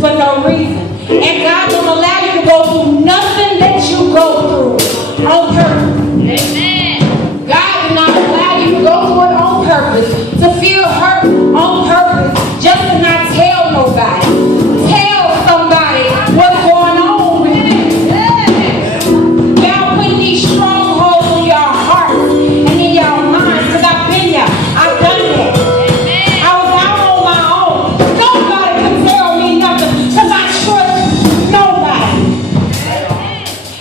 for no reason. And God don't allow you to go through nothing that you go through on purpose. Amen. God did not allow you to go through it on purpose, to feel hurt on purpose, just to not tell nobody. Tell somebody what's going on with you. Y'all putting these strongholds in your heart and in your mind, because I've been there. I've done that. I was out on my own. Nobody can tell me nothing because I trust nobody.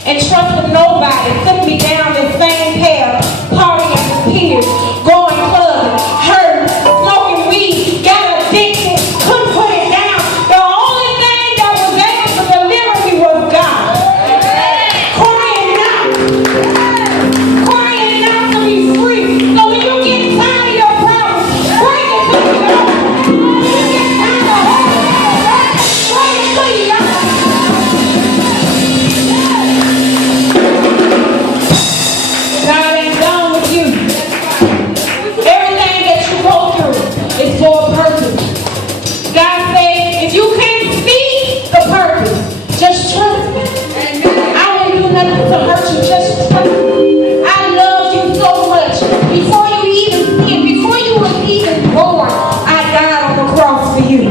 And trusting nobody took me down this same path, partying with peers, going clubbing, hurt, smoking weed, got addicted, couldn't put it down. The only thing that was able to deliver me was God. Crying out to be free. So when you get tired of your problems, bring it to the Lord. When you get tired of it, bring it to the Lord. God ain't done with you. Everything that you go through is for a purpose. God said, if you can't see the purpose, just trust me. I won't do nothing to hurt you, just trust me. I love you so much. Before you even see it, before you were even born, I died on the cross for you.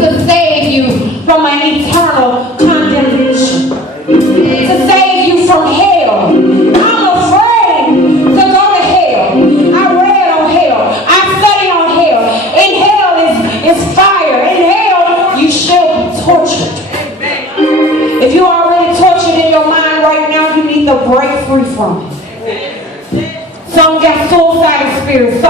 To save you from an eternal condemnation. To save you from hell. I'm afraid to go to hell. I read on hell. I study on hell. In hell is fire. In hell you shall be tortured. If you're already tortured in your mind right now, you need to break free from it. Some got suicidal spirits.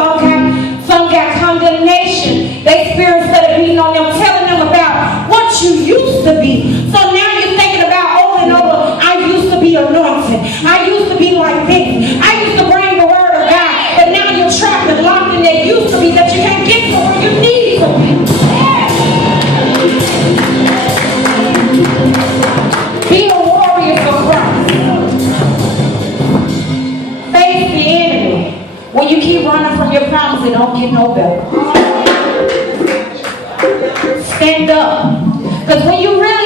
Some got condemnation. They spirits that are beating on them, telling them about what you used to be. So now you're thinking about over and over, I used to be anointed. I used to be like this. I used to bring the word of God. But now you're trapped and locked in that used to be that you can't get to where you need to be. Be a warrior for Christ. Face the enemy. When you keep running from your problems, it don't get no better. Stand up. Because when you realize